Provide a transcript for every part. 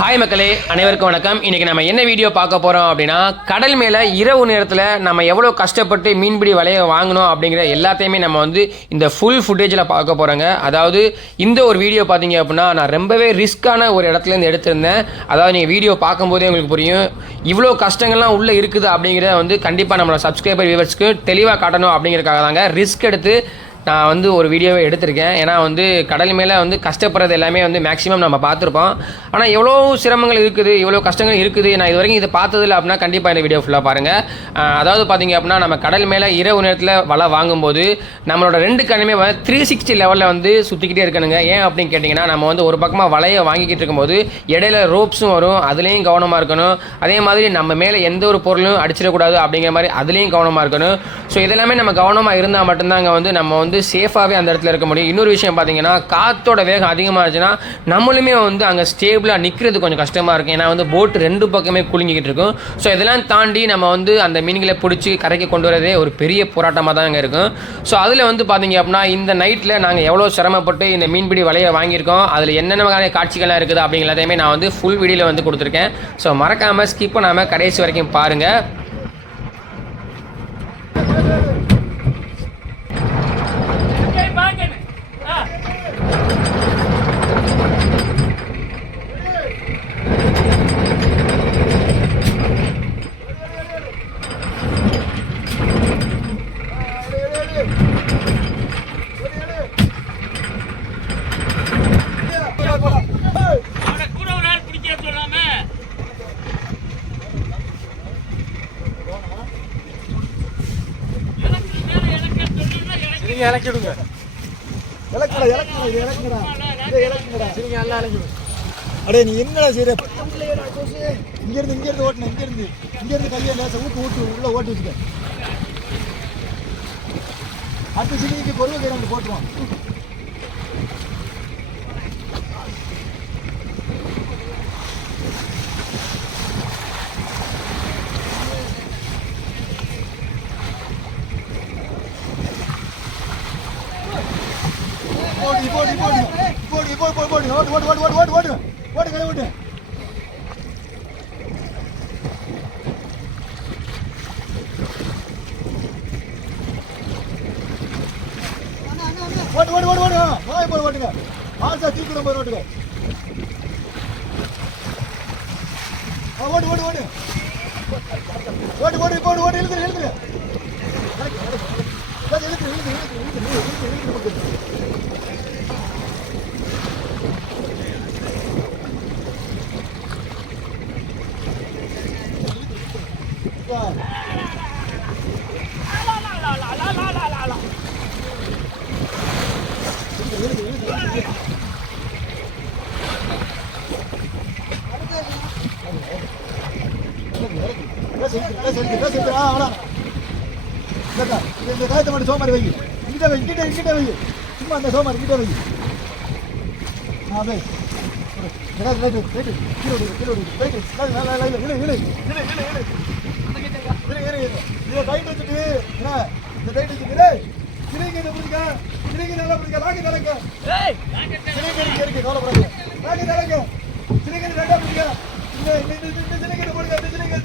Hi மக்களே அனைவருக்கும் வணக்கம். இன்றைக்கி நம்ம என்ன வீடியோ பார்க்க போகிறோம் அப்படின்னா கடல் மேலே இரவு நேரத்தில் நம்ம எவ்வளோ கஷ்டப்பட்டு மீன்பிடி வலையை வாங்கணும் அப்படிங்கிற எல்லாத்தையுமே நம்ம வந்து இந்த ஃபுல் ஃபுட்டேஜில் பார்க்க போகிறோங்க அதாவது இந்த ஒரு வீடியோ பார்த்தீங்க அப்படின்னா நான் ரொம்பவே ரிஸ்க்கான ஒரு இடத்துலேருந்து எடுத்திருந்தேன். அதாவது நீங்கள் வீடியோ பார்க்கும்போதே உங்களுக்கு புரியும். இவ்வளோ கஷ்டங்கள்லாம் உள்ளே இருக்குது அப்படிங்கிறத வந்து கண்டிப்பாக நம்மளோட சப்ஸ்கிரைபர் வியூவர்ஸ்க்கு தெளிவாக காட்டணும் அப்படிங்கிறதுக்காக தாங்க ரிஸ்க் எடுத்து நான் வந்து ஒரு வீடியோவை எடுத்திருக்கேன். ஏன்னா வந்து கடல் மேலே வந்து கஷ்டப்படுறது எல்லாமே வந்து மேக்ஸிமம் நம்ம பார்த்துருப்போம். ஆனால் எவ்வளோ சிரமங்கள் இருக்குது இவ்வளோ கஷ்டங்கள் இருக்குது நான் இது வரைக்கும் இதை பார்த்ததில்ல அப்படின்னா கண்டிப்பாக இந்த வீடியோ ஃபுல்லாக பாருங்கள் அதாவது பார்த்தீங்க அப்படின்னா நம்ம கடல் மேலே இரவு நேரத்தில் வலை வாங்கும்போது நம்மளோட ரெண்டு கண்ணுமே வந்து த்ரீ சிக்ஸ்டி லெவலில் வந்து சுற்றிக்கிட்டே இருக்கணுங்க. ஏன் அப்படின்னு கேட்டிங்கன்னா நம்ம வந்து ஒரு பக்கமாக வலையை வாங்கிக்கிட்டு இருக்கும்போது இடையில ரோப்ஸும் வரும் அதுலேயும் கவனமாக இருக்கணும். அதே மாதிரி நம்ம மேலே எந்த ஒரு பொருளும் அடிச்சிடக்கூடாது அப்படிங்கிற மாதிரி அதுலேயும் கவனமாக இருக்கணும். ஸோ இதெல்லாமே நம்ம கவனமாக இருந்தால் மட்டும்தாங்க வந்து நம்ம வந்து வந்து சேஃபாகவே அந்த இடத்துல இருக்க முடியும். இன்னொரு விஷயம் பார்த்தீங்கன்னா காற்றோட வேகம் அதிகமாக இருந்துச்சுன்னா நம்மளுமே வந்து அங்கே ஸ்டேபிளாக நிற்கிறது கொஞ்சம் கஷ்டமாக இருக்கும். ஏன்னா வந்து போட்டு ரெண்டு பக்கமே குலுங்கிக்கிட்டு இருக்கும். ஸோ இதெல்லாம் தாண்டி நம்ம வந்து அந்த மீன்களை பிடிச்சி கரைக்கு கொண்டு வரதே ஒரு பெரிய போராட்டமாக தான் அங்கே இருக்கும். ஸோ அதில் வந்து பார்த்தீங்க அப்படின்னா இந்த நைட்டில் நாங்கள் எவ்வளோ சிரமப்பட்டு இந்த மீன்பிடி வலையை வாங்கியிருக்கோம் அதில் என்னென்ன வகையான காட்சிகள்லாம் இருக்குது அப்படிங்கிறதையுமே நான் வந்து ஃபுல் வீடியோவில் வந்து கொடுத்துருக்கேன். ஸோ மறக்காமல் ஸ்கிப் பண்ணாமல் கடைசி வரைக்கும் பாருங்கள் அவனை கூட ஒரு ஆள் பிடிக்க சொல்லாம எனக்கு மேல எனக்கு சொன்னா எனக்கு நீங்க இறக்கி விடுங்க இலக்கடா இலக்கடா இது இலக்கடா இது இலக்கடா நீங்க எல்லாம் இறக்கி விடுங்க அடே நீ என்னடா செய்யற இங்க இருந்து இங்க இருந்து ஓட்டணும் இங்க இருந்து. இங்க இருந்து கையை லேசா ஊட்டு ஊட்டு உள்ள ஓட்டி வச்சுக்க அடுத்த சிலிக்கு பொருள் கை ரெண்டு போட்டுருவான் போடு போடு போடு போடு போடு போடு போடு ஓடு ஓடு ஓடு ஓடு ஓடு ஓடு ஓடு கடை ஓடு ஓடு ஓடு ஓடு ஓடு வாய் போடு ஓட்டுங்க ஆசா தீக்கிரம் போய் ஓட்டுங்க ஓடு ஓடு ஓடு ஓடு ஓடு இப்போ ஓடு ஓடு எழுதுரு எழுதுரு எழுதுரு எழுதுரு எழுதுரு எழுதுரு எழுதுரு இந்த காயத்தை மட்டும் சோமாரி வைங்க இங்கிட்ட வை இங்கிட்ட இங்கிட்ட வை சும்மா அந்த சோமாரி இங்கிட்ட வை ஆ வை ரைட்டு ரைட்டு ரைட்டு கீழே கீழே ரைட்டு இல்லை இல்லை இல்லை இதை டைட் வச்சுட்டு என்ன? இந்த டைட் வச்சுட்டு சிறைங்க இதை பிடிக்க? சிறைங்க நல்லா பிடிக்க? லாக்கு தலைங்க சிறைங்க இருக்கு கவலைப்படாது லாக்கு தலைங்க சிறைங்க ரெண்டா பிடிக்க? இந்த இந்த சிறைங்க போடுங்க இந்த சிறைங்க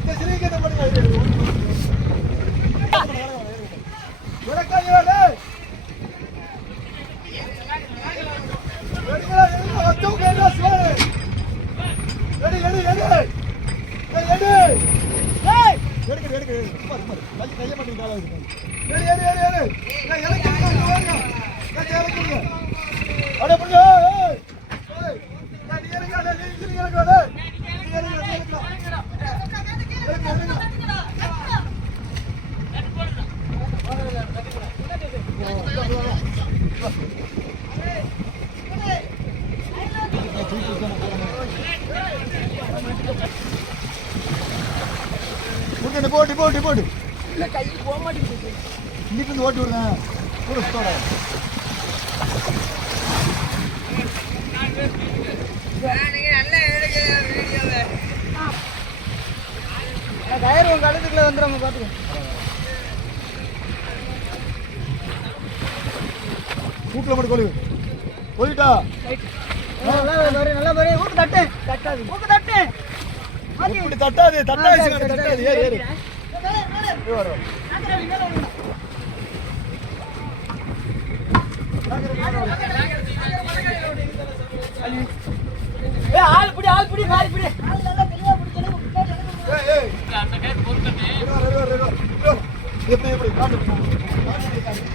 இந்த சிறைங்க பண்ணுங்க விளக்காங்களே Ready, ready, ready! இறக்கி போட்டு போட்டு போட்டு இல்லை கைக்கு போக மாட்டேங்குது இங்கிட்டு ஓட்டு விடுறேன் கூட சுத்தோட டயர் உங்கள் கழுத்துக்குள்ளே வந்துடுறோம் பார்த்துக்கோ வீட்டில் மட்டும் கொழுவு போயிட்டா நல்லா பாரு நல்லா பாரு ஊக்கு தட்டு தட்டாது இப்படி தட்டாது தட்டாது தட்டாது ஏறு ஏறு. ஏ ஆள் பிடி ஆள் பிடி மாறி பிடி. எப்படி எப்படி காட்டு போய்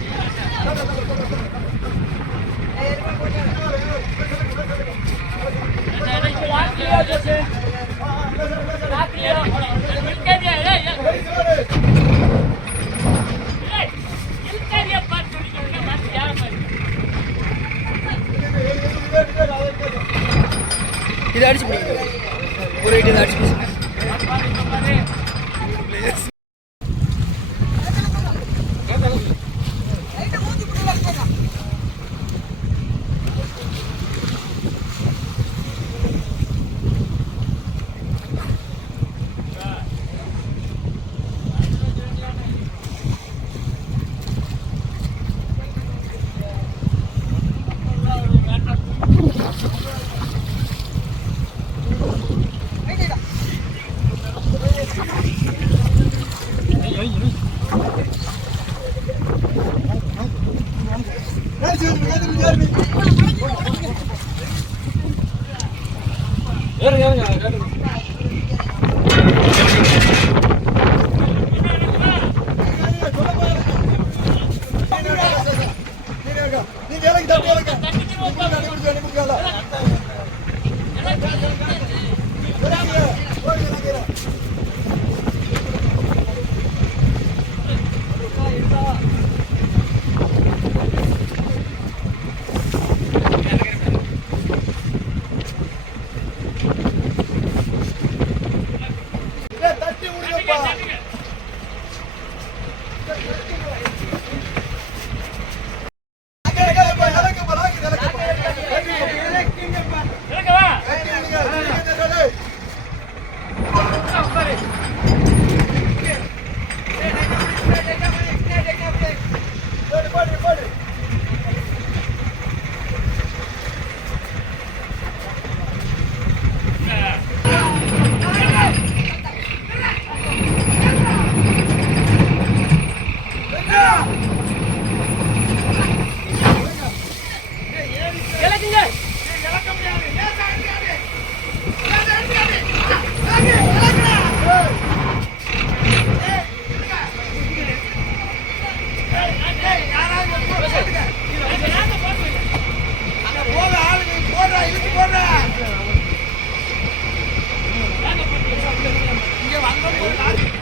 இது அடிச்சு பிடிக்கும் ஒரு ஐடி அடிச்சு பிடிச்சு. 何だ? Thank you.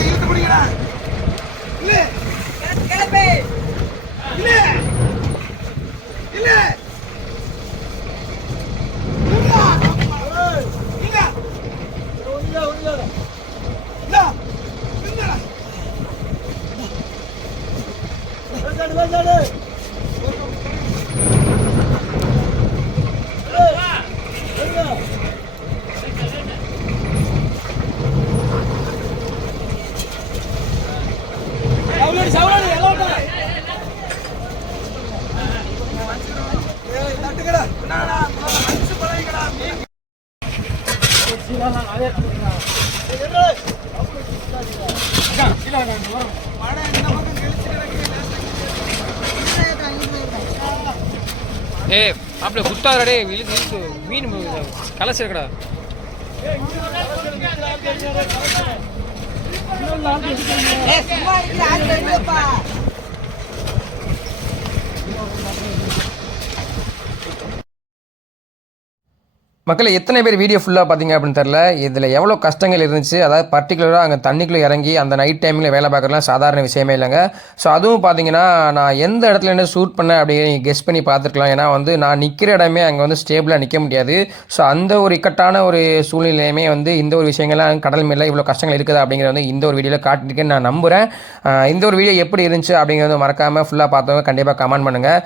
இழுத்து பிடிக்கிறா கிளம்பே ஏ அப்படியே குத்தாரடே இழுத்து இழுத்து மீன் கலசி இருக்கடா ஏ சும்மா இருக்கு மக்களை எத்தனை பேர் வீடியோ ஃபுல்லாக பார்த்தீங்க அப்படின்னு தெரில இதில் எவ்வளோ கஷ்டங்கள் இருந்துச்சு. அதாவது பர்டிகுலராக அங்கே தண்ணிக்குள்ளே இறங்கி அந்த நைட் டைமில் வேலை பார்க்குறதுலாம் சாதாரண விஷயமே இல்லைங்க. ஸோ அதுவும் பார்த்தீங்கன்னா நான் எந்த இடத்துல என்ன ஷூட் பண்ணேன் அப்படின்னு கெஸ் பண்ணி பார்த்துருக்கலாம். ஏன்னா வந்து நான் நிற்கிற இடமே அங்கே வந்து ஸ்டேபிளாக நிற்க முடியாது. ஸோ அந்த ஒரு இக்கட்டான ஒரு சூழ்நிலையுமே வந்து இந்த ஒரு விஷயங்கள்லாம் கடல் மேலே இவ்வளோ கஷ்டங்கள் இருக்குது அப்படிங்கிறத வந்து இந்த ஒரு வீடியோவில் காட்டிருக்கேன்னு நான் நம்புகிறேன் இந்த ஒரு வீடியோ எப்படி இருந்துச்சு அப்படிங்கிறத மறக்காமல் ஃபுல்லாக பார்த்தவங்க கண்டிப்பாக கமெண்ட் பண்ணுங்கள்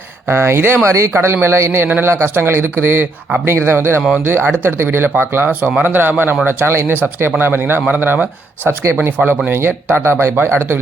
இதே மாதிரி கடல் மேலே இன்னும் என்னென்னலாம் கஷ்டங்கள் இருக்குது அப்படிங்கிறத வந்து நம்ம வந்து அடுத்தடுத்த வீடியோவில் பார்க்கலாம். ஸோ மறந்துடாமல் நம்மளோட சேனலை இன்னும் சப்ஸ்கிரைப் பண்ணாமல் இருந்தீங்கன்னா மறந்துடாமல் சப்ஸ்கிரைப் பண்ணி ஃபாலோ பண்ணுவீங்க. டாடா பாய் பாய் அடுத்த